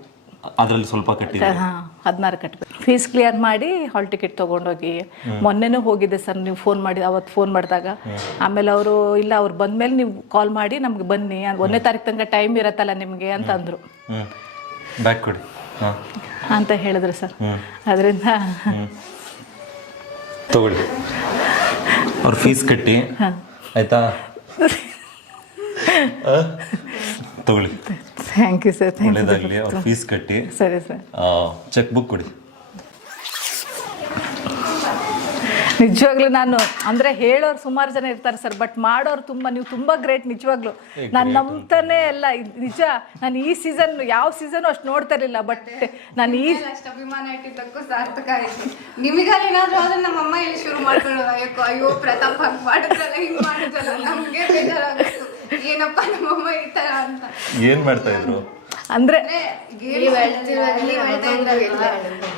A: ಅದ್ರಲ್ಲಿ ಸ್ವಲ್ಪ ಕಟ್ಟಿದೆ
C: ಹಾಂ ಹದಿನಾರು ಕಟ್ಟಬೇಕು ಫೀಸ್ ಕ್ಲಿಯರ್ ಮಾಡಿ ಹಾಲ್ ಟಿಕೆಟ್ ತೊಗೊಂಡೋಗಿ. ಮೊನ್ನೆನೂ ಹೋಗಿದ್ದೆ ಸರ್ ನೀವು ಫೋನ್ ಮಾಡಿ ಅವತ್ತು ಫೋನ್ ಮಾಡಿದಾಗ. ಆಮೇಲೆ ಅವರು ಇಲ್ಲ ಅವ್ರು ಬಂದ್ಮೇಲೆ ನೀವು ಕಾಲ್ ಮಾಡಿ ನಮ್ಗೆ ಬನ್ನಿ. ಒಂದನೇ ತಾರೀಕು ತನಕ ಟೈಮ್ ಇರತ್ತಲ್ಲ ನಿಮಗೆ ಅಂತ ಅಂದರು.
A: ಬ್ಯಾಕ್ ಕೊಡಿ. ಹಾ.
C: ಅಂತ ಹೇಳಿದ್ರು ಸರ್. ಅದರಿಂದ
A: ತಗೊಳ್ಳಿ. ಅವ್ರ ಫೀಸ್ ಕಟ್ಟಿ. ಆಯ್ತಾ? ತಗೊಳ್ಳಿ.
C: ಥ್ಯಾಂಕ್ ಯು ಸರ್ ಥ್ಯಾಂಕ್
A: ಒಳ್ಳೇದಾಗ್ಲಿ. ಅವ್ರ ಫೀಸ್ ಕಟ್ಟಿ.
C: ಸರಿ ಸರ್.
A: ಚೆಕ್ ಬುಕ್ ಕೊಡಿ.
C: ನಿಜವಾಗ್ಲೂ ನಾನು ಅಂದ್ರೆ ಹೇಳೋರು ಸುಮಾರು ಜನ ಇರ್ತಾರೆ ಸರ್ ಬಟ್ ಮಾಡೋರು ತುಂಬಾ ನೀವು ತುಂಬಾ ಗ್ರೇಟ್ ನಿಜವಾಗ್ಲೂ. ನಾನು ನಂಬ್ತಾನೆ ಎಲ್ಲ ಇದ್ ನಿಜ ನಾನು ಈ ಸೀಸನ್ ಯಾವ ಸೀಸನ್ ಅಷ್ಟು ನೋಡ್ತಾ ಇರಲಿಲ್ಲ ಬಟ್ ನಾನು ಈ
D: ಅಷ್ಟು ಅಭಿಮಾನ ಇಟ್ಟಿದ್ದಕ್ಕೂ ಸಾರ್ಥಕ ಆಯ್ತು. ನಿಮಗೆ ಏನಾದ್ರು ಆದ್ರೆ ನಮ್ಮ ಅಮ್ಮ ಇಲ್ಲಿ ಶುರು ಮಾಡ್ಕೊಳ್ಳೋ ಅಯ್ಯೋ ಅಯ್ಯೋ ಪ್ರತಾಪ್ ಹಂಗ್ ಮಾಡಿದ್ರಲ್ಲ ಹಿಂಗ್ ಮಾಡಿದ್ರಲ್ಲ ನಮ್ಗೆ ಬೇಜಾರಾಗಿತ್ತು ಏನಪ್ಪ ನಮ್ಮಮ್ಮ ಈ ತರ ಅಂತ.
A: ಏನ್ ಮಾಡ್ತಾ ಇದ್ರು?
C: ಅಂದ್ರೆ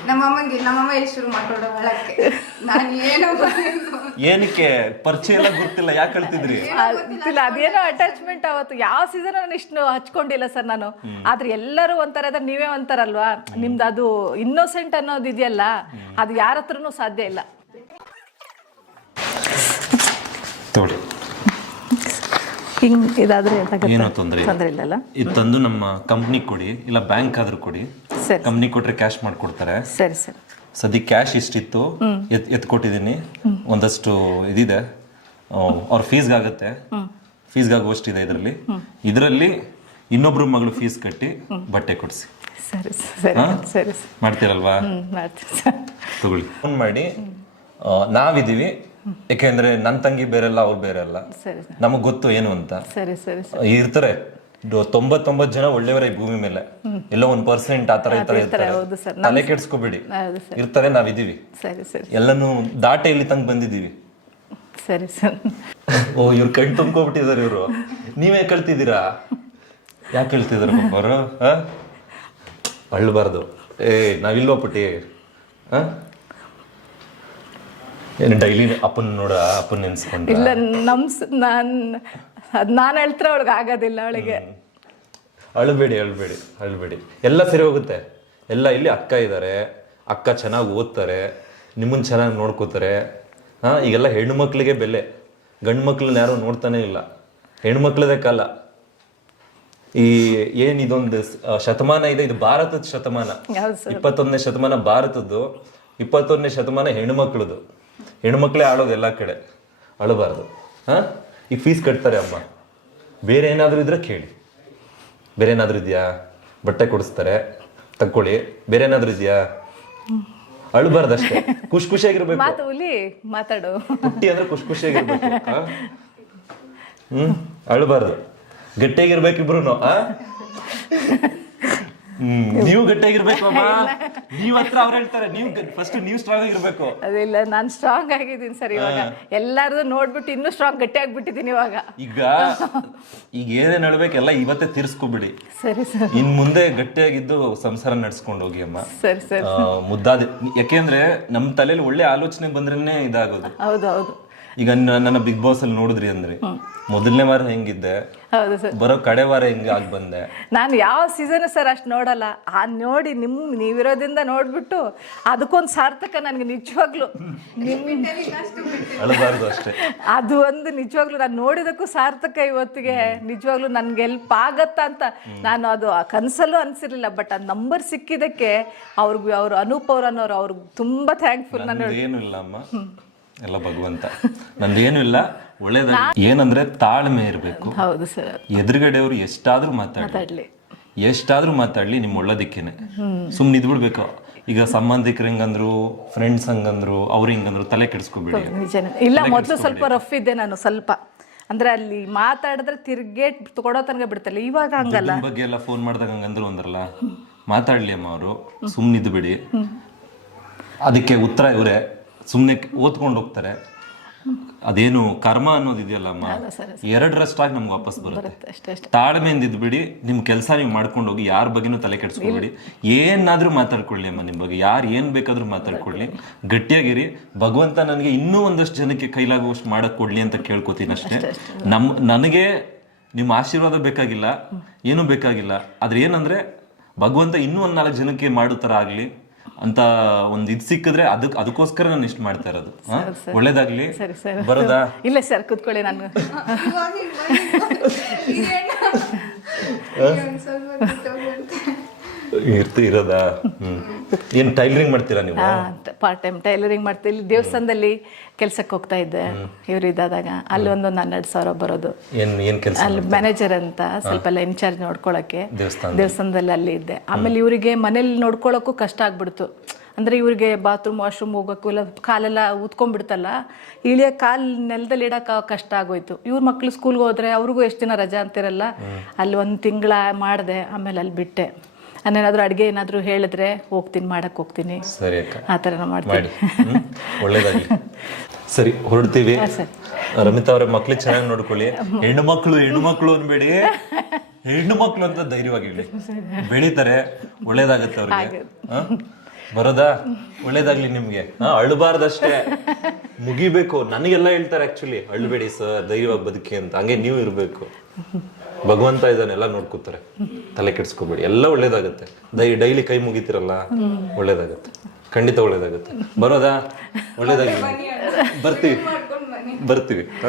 D: ನಮ್ಮಮ್ಮಂಗೆ ನಮ್ಮಮ್ಮ ಇಲ್ಲಿ ಶುರು ಒಳಕ್ಕೆ ನಾನು ಏನಪ್ಪ
A: ಏನಕ್ಕೆ? ಪರಿಚಯ ಎಲ್ಲ ಗೊತ್ತಿಲ್ಲ ಯಾಕೆ ಹೇಳ್ತಿದ್ರಿ?
C: ಗೊತ್ತಿಲ್ಲ ಅದೇನೋ ಅಟ್ಯಾಚ್ಮೆಂಟ್ ಅವತ್ತು. ಯಾವ ಸೀಸನ್ ನಾನು ಇಷ್ಟು ಹಚ್ಕೊಂಡಿಲ್ಲ ಸರ್ ನಾನು. ಆದ್ರೆ ಎಲ್ಲರೂ ಒಂಥರ ಅದ ನೀವೇ ಒಂಥರಲ್ವಾ? ನಿಮ್ದು ಅದು ಇನ್ನೋಸೆಂಟ್ ಅನ್ನೋದು ಇದೆಯಲ್ಲ? ಅದು ಯಾರ ಹತ್ರನೂ ಸಾಧ್ಯ ಇಲ್ಲ.
A: ತಗೊಳ್ಳಿ.
C: ಹಿಂಗ್ ಇದಾದ್ರೆ
A: ಏನೋ ತೊಂದರೆ
C: ತೊಂದರೆ ಇಲ್ಲಲ್ಲ?
A: ಇದು ತಂದು ನಮ್ಮ ಕಂಪ್ನಿ ಕೊಡಿ ಇಲ್ಲ ಬ್ಯಾಂಕ್ ಆದ್ರೂ ಕೊಡಿ.
C: ಸರಿ.
A: ಕಂಪ್ನಿ ಕೊಟ್ರೆ ಕ್ಯಾಶ್ ಮಾಡ್ಕೊಡ್ತಾರೆ.
C: ಸರಿ ಸರಿ.
A: ಸದ್ಯ ಕ್ಯಾಶ್ ಇಷ್ಟಿತ್ತು. ಎತ್ ಎತ್ಕೊಟ್ಟಿದ್ದೀನಿ ಒಂದಷ್ಟು ಇದಿದೆ. ಅವ್ರ ಫೀಸ್ಗಾಗತ್ತೆ ಫೀಸ್ಗಾಗುವಷ್ಟಿದೆ ಇದರಲ್ಲಿ. ಇದರಲ್ಲಿ ಇನ್ನೊಬ್ರು ಮಗಳು ಫೀಸ್ ಕಟ್ಟಿ ಬಟ್ಟೆ ಕೊಡಿಸಿ.
C: ಸರಿ ಸರಿ? ಸರಿ
A: ಮಾಡ್ತೀರಲ್ವಾ? ತಗೊಳ್ಳಿ. ಫೋನ್ ಮಾಡಿ ಆ, ಯಾಕೆಂದ್ರೆ ನನ್ನ ತಂಗಿ ಬೇರೆಲ್ಲ ಅವ್ರು ಬೇರೆ ಅಲ್ಲ
C: ಸರಿ ಸರ್.
A: ನಮಗ್ ಗೊತ್ತು ಏನು ಅಂತ.
C: ಸರಿ ಸರಿ ಸರಿ.
A: ಇರ್ತಾರೆ. ಡೊ- ತೊಂಬತ್ತೊಂಬತ್ತು ಜನ ಒಳ್ಳೆಯವರೇ ಈ ಭೂಮಿ ಮೇಲೆ. ಎಲ್ಲೋ ಒಂದ್ ಪರ್ಸೆಂಟ್ ಆತರ ಈ ತರ ಇರ್ತಾರೆ
C: ಹೌದು ಸರ್.
A: ತಲೆ ಕೆಡ್ಸ್ಕೊಬೇಡಿ.
C: ಹೌದು ಸರ್.
A: ಇರ್ತಾರೆ ನಾವಿದೀವಿ
C: ಸರಿ ಸರಿ
A: ಎಲ್ಲಾನು ದಾಟೆ ಇಲ್ಲಿ ತಂಗ ಬಂದಿದ್ದೀವಿ?
C: ಸರಿ ಸರ್.
A: ಓ ಇವ್ರು ಕಣ್ ತುಂಬ್ಕೊಬಿಟ್ಟಿದ್ದಾರೆ ಇವರು. ನೀವೇ ಕಳ್ತಿದ್ದೀರಾ? ಯಾಕೆ ಹೇಳ್ತಿದಾರೆ ಪಾಪ ಅವರು? ಅಳ್ಬಾರ್ದು. ಏ ನಾವಿಲ್ವಾ ಪುಟ್ಟಿ? ಆ? ಏನು ಡೈಲಿ ಅಪ್ಪನ ನೋಡ ಅಪ್ಪನ ನೆನ್ಸ್ಕೊಂಡು
C: ಇಲ್ಲ ನಮ್ ನಾನು ಅದ್ ನಾನು ಹೇಳ್ತಾರೆ ಅವಳಿಗೆ ಆಗೋದಿಲ್ಲ ಅವಳಿಗೆ.
A: ಅಳ್ಬೇಡಿ ಅಳ್ಬೇಡಿ ಅಳ್ಬೇಡಿ. ಎಲ್ಲ ಸರಿ ಹೋಗುತ್ತೆ. ಎಲ್ಲ ಇಲ್ಲಿ ಅಕ್ಕ ಇದ್ದಾರೆ ಅಕ್ಕ ಚೆನ್ನಾಗಿ ಓದ್ತಾರೆ ನಿಮ್ಮನ್ನ ಚೆನ್ನಾಗಿ ನೋಡ್ಕೋತಾರೆ. ಹಾ ಈಗೆಲ್ಲ ಹೆಣ್ಣು ಮಕ್ಳಿಗೆ ಬೆಲೆ. ಗಂಡು ಮಕ್ಳನ್ನ ಯಾರು ನೋಡ್ತಾನೆ ಇಲ್ಲ. ಹೆಣ್ಣು ಮಕ್ಳದೇ ಕಾಲ. ಈ ಏನ್ ಇದೊಂದು ಶತಮಾನ ಇದೆ ಇದು ಭಾರತದ ಶತಮಾನ. ಇಪ್ಪತ್ತೊಂದನೇ ಶತಮಾನ ಭಾರತದ್ದು ಇಪ್ಪತ್ತೊಂದನೇ ಶತಮಾನ ಹೆಣ್ಮಕ್ಳದು ಹೆಣ್ಮಕ್ಳೇ ಆಳೋದು ಎಲ್ಲ ಕಡೆ ಅಳಬಾರ್ದು. ಹಾ? ಈಗ ಫೀಸ್ ಕಟ್ತಾರೆ ಅಮ್ಮ. ಬೇರೆ ಏನಾದರೂ ಇದ್ರೆ ಕೇಳಿ. ಬೇರೆ ಏನಾದರೂ ಇದೆಯಾ? ಬಟ್ಟೆ ಕೊಡಿಸ್ತಾರೆ ತಕ್ಕೊಳ್ಳಿ. ಬೇರೆ ಏನಾದ್ರೂ ಇದೆಯಾ? ಅಳ್ಬಾರ್ದಷ್ಟೇ ಖುಷಿ ಖುಷಿಯಾಗಿರ್ಬೇಕು.
C: ಮಾತು ಹುಲಿ ಮಾತಾಡು.
A: ಹುಟ್ಟಿ ಅಂದ್ರೆ ಖುಷಿ ಖುಷಿಯಾಗಿರ್ಬೇಕು. ಆ? ಹ್ಮ್? ಅಳಬಾರ್ದು. ಗಟ್ಟಿಯಾಗಿರ್ಬೇಕಿಬ್ರು ಹ್ಮ್ ನೀವು ಗಟ್ಟಿಯಾಗಿರ್ಬೇಕು ಅಮ್ಮ ನೀವ್ ಹತ್ರ ಅವ್ರು ಹೇಳ್ತಾರೆ ನೀವು ಫಸ್ಟ್ ನೀವು ಸ್ಟ್ರಾಂಗ್ ಆಗಿರ್ಬೇಕು.
C: ಅದಿಲ್ಲ ನಾನು ಸ್ಟ್ರಾಂಗ್ ಆಗಿದ್ದೀನಿ ಸರ್ ಇವಾಗ. ಎಲ್ಲಾರ್ದು ನೋಡ್ಬಿಟ್ಟು ಇನ್ನೂ ಸ್ಟ್ರಾಂಗ್ ಗಟ್ಟಿ ಆಗ್ಬಿಟ್ಟಿದ್ದೀನಿ ಇವಾಗ.
A: ಈಗ ಈಗ ಏನೇನ್ ಹೇಳ್ಬೇಕೆಲ್ಲ ಇವತ್ತೇ ತೀರ್ಸ್ಕೊಬಿಡಿ.
C: ಸರಿ ಸರ್.
A: ಇನ್ ಮುಂದೆ ಗಟ್ಟಿಯಾಗಿದ್ದು ಸಂಸಾರ ನಡ್ಸ್ಕೊಂಡು ಹೋಗಿ ಅಮ್ಮ.
C: ಸರಿ ಸರ್.
A: ಮುದ್ದಾದ. ಯಾಕೆಂದ್ರೆ ನಮ್ ತಲೆಯಲ್ಲಿ ಒಳ್ಳೆ ಆಲೋಚನೆ ಬಂದ್ರೇನೆ ಇದಾಗೋದು.
C: ಹೌದು ಹೌದು
A: ಈಗ ನ- ನನ್ನ ಬಿಗ್ ಬಾಸ್ ಅಲ್ಲಿ ನೋಡಿದ್ರಿ ಅಂದ್ರೆ ಮೊದಲನೇ ವಾರ ಹೆಂಗಿದ್ದೆ
C: ಹೌದು ಸರ್.
A: ಬರೋ ಕಡೆ ವಾರ ಹೆಂಗ್ ಆಗಿ ಬಂದೆ?
C: ನಾನು ಯಾವ ಸೀಸನ್ ಸರ್ ಅಷ್ಟು ನೋಡಲ್ಲ. ಆ ನೋಡಿ ನಿಮ್ ನೀವಿರೋದ್ರಿಂದ ನೋಡ್ಬಿಟ್ಟು ಅದಕ್ಕೊಂದು ಸಾರ್ಥಕ ನನಗೆ ನಿಜವಾಗ್ಲು. ನಿಮ್
A: ಅಳಬಾರ್ದು ಅಷ್ಟೇ.
C: ಅದು ಒಂದು ನಿಜವಾಗ್ಲು ನಾನು ನೋಡಿದಕ್ಕೂ ಸಾರ್ಥಕ ಇವತ್ತಿಗೆ. ನಿಜವಾಗ್ಲು ನನ್ಗೆ ಹೆಲ್ಪ್ ಆಗತ್ತಾ ಅಂತ. ನಾನು ಅದು ಆ ಕನಸಲ್ಲೂ ಅನ್ಸಿರ್ಲಿಲ್ಲ ಬಟ್ ಆ ನಂಬರ್ ಸಿಕ್ಕಿದ್ದಕ್ಕೆ ಅವ್ರಿಗೂ ಅವ್ರು ಅನೂಪ್ ಅವ್ರು ಅನ್ನೋರು ಅವ್ರಿಗೆ ತುಂಬಾ ಥ್ಯಾಂಕ್ಫುಲ್ ನಾನು
A: ಏನು ಇಲ್ಲ ಅಮ್ಮ. ಎಲ್ಲ ಭಗವಂತ. ನಂದೇನು ಇಲ್ಲ ಒಳ್ಳೇದ ಏನಂದ್ರೆ ತಾಳ್ಮೆ ಇರ್ಬೇಕು.
C: ಹೌದು ಸರ್.
A: ಎದುರುಗಡೆಯವರು ಎಷ್ಟಾದ್ರೂ ಮಾತಾಡಿ
C: ಮಾತಾಡ್ಲಿ.
A: ಎಷ್ಟಾದ್ರೂ ಮಾತಾಡ್ಲಿ ನಿಮ್ ಒಳ್ಳೇದಕ್ಕೇನೆ. ಸುಮ್ನೆ ಇದ್ಬಿಡ್ಬೇಕು ಈಗ ಸಂಬಂಧಿಕರು ಹೆಂಗಂದ್ರು ಫ್ರೆಂಡ್ಸ್ ಹಂಗಂದ್ರು ಅವ್ರು ಹಿಂಗಂದ್ರು ತಲೆ ಕೆಡಿಸ್ಕೋಬೇಡಿ.
C: ನಿಜನೇ. ಇಲ್ಲ ಮೊದಲು ಸ್ವಲ್ಪ ರಫ್ ಇದ್ದೆ ನಾನು ಸ್ವಲ್ಪ. ಅಂದ್ರೆ ಅಲ್ಲಿ ಮಾತಾಡಿದ್ರೆ ತಿರ್ಗೇಟ್ ಕೊಡೋ ತನಕ ಬಿಡ್ತಲ್ಲ ಇವಾಗ ಹಂಗಲ್ಲ.
A: ದುಡ್ಡಿನ್ ಬಗ್ಗೆ ಎಲ್ಲ ಫೋನ್ ಮಾಡಿದಾಗ ಹಂಗಂದ್ರು ಅಂದ್ರಲ್ಲ ಮಾತಾಡ್ಲಿ ಅಮ್ಮ ಅವರು ಸುಮ್ಮನಿದ್ದು ಬಿಡಿ ಅದಕ್ಕೆ ಉತ್ತರ ಇವರೇ ಸುಮ್ಮನೆ ಓದ್ಕೊಂಡು ಹೋಗ್ತಾರೆ. ಅದೇನು ಕರ್ಮ ಅನ್ನೋದಿದೆಯಲ್ಲ ಅಮ್ಮ? ಎರಡರಷ್ಟಾಗಿ ನಮ್ಗೆ ವಾಪಸ್ ಬರುತ್ತೆ. ತಾಳ್ಮೆಯಿಂದ ಇದ್ಬಿಡಿ ನಿಮ್ ಕೆಲಸ ನೀವು ಮಾಡ್ಕೊಂಡು ಹೋಗಿ ಯಾರ ಬಗ್ಗೆನೂ ತಲೆ ಕೆಡಿಸ್ಕೊಬೇಡಿ. ಏನಾದ್ರೂ ಮಾತಾಡ್ಕೊಳ್ಳಿ ಅಮ್ಮ ನಿಮ್ ಬಗ್ಗೆ. ಯಾರು ಏನ್ ಬೇಕಾದ್ರೂ ಮಾತಾಡ್ಕೊಳ್ಳಿ. ಗಟ್ಟಿಯಾಗಿರಿ. ಭಗವಂತ ನನಗೆ ಇನ್ನೂ ಒಂದಷ್ಟು ಜನಕ್ಕೆ ಕೈಲಾಗುವಷ್ಟು ಮಾಡಕ್ ಕೊಡ್ಲಿ ಅಂತ ಕೇಳ್ಕೊತೀನಿ ಅಷ್ಟೇ. ನಮ್ ನನಗೆ ನಿಮ್ಮ ಆಶೀರ್ವಾದ ಬೇಕಾಗಿಲ್ಲ ಏನೂ ಬೇಕಾಗಿಲ್ಲ. ಆದ್ರೆ ಏನಂದ್ರೆ ಭಗವಂತ ಇನ್ನೂ ಒಂದ್ ನಾಲ್ಕು ಜನಕ್ಕೆ ಮಾಡೋ ತರ ಆಗ್ಲಿ ಅಂತ ಒಂದು ಇದು ಸಿಕ್ಕಿದ್ರೆ ಅದಕ್ಕೆ ಅದಕ್ಕೋಸ್ಕರ ನಾನು ಇಷ್ಟು ಮಾಡ್ತಾ ಇರೋದು? ಒಳ್ಳೇದಾಗ್ಲಿ
C: ಸರಿ ಸರ್
A: ಬರೋದಾ
C: ಇಲ್ಲ ಸರ್ ಕುತ್ಕೊಳ್ಳಿ ನಾನು
D: ಸ್ವಲ್ಪ.
A: ಇರ್ತಿ ಇರೋದಾ? ಏನ್ ಟೈಲರಿಂಗ್ ಮಾಡ್ತೀರಾ ನೀವು?
C: ಪಾರ್ಟ್ ಟೈಮ್ ಟೈಲರಿಂಗ್ ಮಾಡ್ತೀವಿ. ಇಲ್ಲಿ ದೇವಸ್ಥಾನದಲ್ಲಿ ಕೆಲ್ಸಕ್ಕೆ ಹೋಗ್ತಾ ಇದ್ದೆ. ಇವ್ರು ಇದ್ದಾದಾಗ ಅಲ್ಲಿ ಒಂದು ಹನ್ನೆರಡು ಸಾವಿರ ಬರೋದು.
A: ಏನ್ ಏನ್ ಕೆಲಸ
C: ಅಲ್ಲಿ ಮ್ಯಾನೇಜರ್ ಅಂತ ಸ್ವಲ್ಪ ಎಲ್ಲ ಇನ್ಚಾರ್ಜ್ ನೋಡ್ಕೊಳಕ್ಕೆ
A: ದೇವಸ್ಥಾನ
C: ದೇವಸ್ಥಾನದಲ್ಲಿ ಅಲ್ಲಿ ಇದ್ದೆ. ಆಮೇಲೆ ಇವರಿಗೆ ಮನೇಲಿ ನೋಡ್ಕೊಳ್ಳೋಕ್ಕೂ ಕಷ್ಟ ಆಗ್ಬಿಡ್ತು. ಅಂದ್ರೆ ಇವ್ರಿಗೆ ಬಾತ್ರೂಮ್ ವಾಶ್ರೂಮ್ ಹೋಗೋಕ್ಕೂ ಇಲ್ಲ ಕಾಲೆಲ್ಲ ಊದ್ಕೊಂಡ್ಬಿಡ್ತಲ್ಲ ಇಳಿಯೋ ಕಾಲ್ ನೆಲದಲ್ಲಿ ಇಡಕ್ಕೆ ಕಷ್ಟ ಆಗೋಯ್ತು. ಇವ್ರ ಮಕ್ಳು ಸ್ಕೂಲ್ಗೆ ಹೋದ್ರೆ ಅವ್ರಿಗೂ ಎಷ್ಟು ದಿನ ರಜಾ ಅಂತಿರಲ್ಲ. ಅಲ್ಲಿ ಒಂದು ತಿಂಗಳ ಮಾಡಿದೆ ಆಮೇಲೆ ಅಲ್ಲಿ ಬಿಟ್ಟೆ. ನಾನೇನಾದ್ರೂ ಅಡುಗೆ ಏನಾದರೂ ಹೇಳಿದ್ರೆ ಹೋಗ್ತೀನಿ ಮಾಡಕ್ಕೆ ಹೋಗ್ತೀನಿ.
A: ಸರಿ
C: ಆ ಥರ ಮಾಡ್ತೀನಿ.
A: ಮಾಡಿ. ಒಳ್ಳೇದಾಗ್ಲಿ. ಸರಿ ಹೊರಡ್ತೀವಿ. ರಮಿತಾ ಅವ್ರ ಮಕ್ಳು ಚೆನ್ನಾಗಿ ನೋಡ್ಕೊಳ್ಳಿ. ಹೆಣ್ಣು ಮಕ್ಕಳು ಹೆಣ್ಣು ಮಕ್ಕಳು ಅನ್ಬೇಡಿ. ಹೆಣ್ಣು ಮಕ್ಳು ಅಂತ ಧೈರ್ಯವಾಗಿರ್ಲಿ ಬೆಳೀತಾರೆ. ಒಳ್ಳೇದಾಗತ್ತೆ ಅವ್ರಿಗೆ? ಬರೋದಾ? ಒಳ್ಳೇದಾಗ್ಲಿ ನಿಮ್ಗೆ. ಹಾ ಅಳ್ಬಾರ್ದಷ್ಟೇ. ಮುಗಿಬೇಕು. ನನಗೆಲ್ಲ ಹೇಳ್ತಾರೆ ಆಕ್ಚುಲಿ ಅಳ್ಬೇಡಿ ಸರ್ ಧೈರ್ಯವಾಗಿ ಬದುಕಿ ಅಂತ. ಹಂಗೆ ನೀವು ಇರ್ಬೇಕು. ಭಗವಂತ ಇದನ್ನೆಲ್ಲ ನೋಡ್ಕೋತಾರೆ. ತಲೆ ಕೆಡ್ಸ್ಕೊಬೇಡಿ. ಎಲ್ಲ ಒಳ್ಳೇದಾಗುತ್ತೆ. ದೈ ಡೈಲಿ ಕೈ ಮುಗಿತಿರಲ್ಲ ಒಳ್ಳೇದಾಗುತ್ತೆ. ಖಂಡಿತ ಒಳ್ಳೇದಾಗುತ್ತೆ. ಬರೋದಾ? ಒಳ್ಳೇದಾಗಿ ಬರ್ತೀವಿ. ಬರ್ತೀವಿ. ಹ?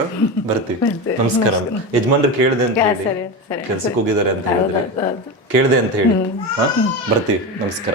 A: ಬರ್ತೀವಿ. ನಮಸ್ಕಾರ. ಯಜಮಾನ್ರು ಕೇಳಿದೆ ಅಂತ ಹೇಳಿ. ಕೆಲ್ಸಕ್ಕೆ ಹೋಗಿದ್ದಾರೆ ಅಂತ ಹೇಳಿದ್ರೆ. ಕೇಳಿದೆ ಅಂತ ಹೇಳಿ. ಹ? ಬರ್ತೀವಿ. ನಮಸ್ಕಾರ.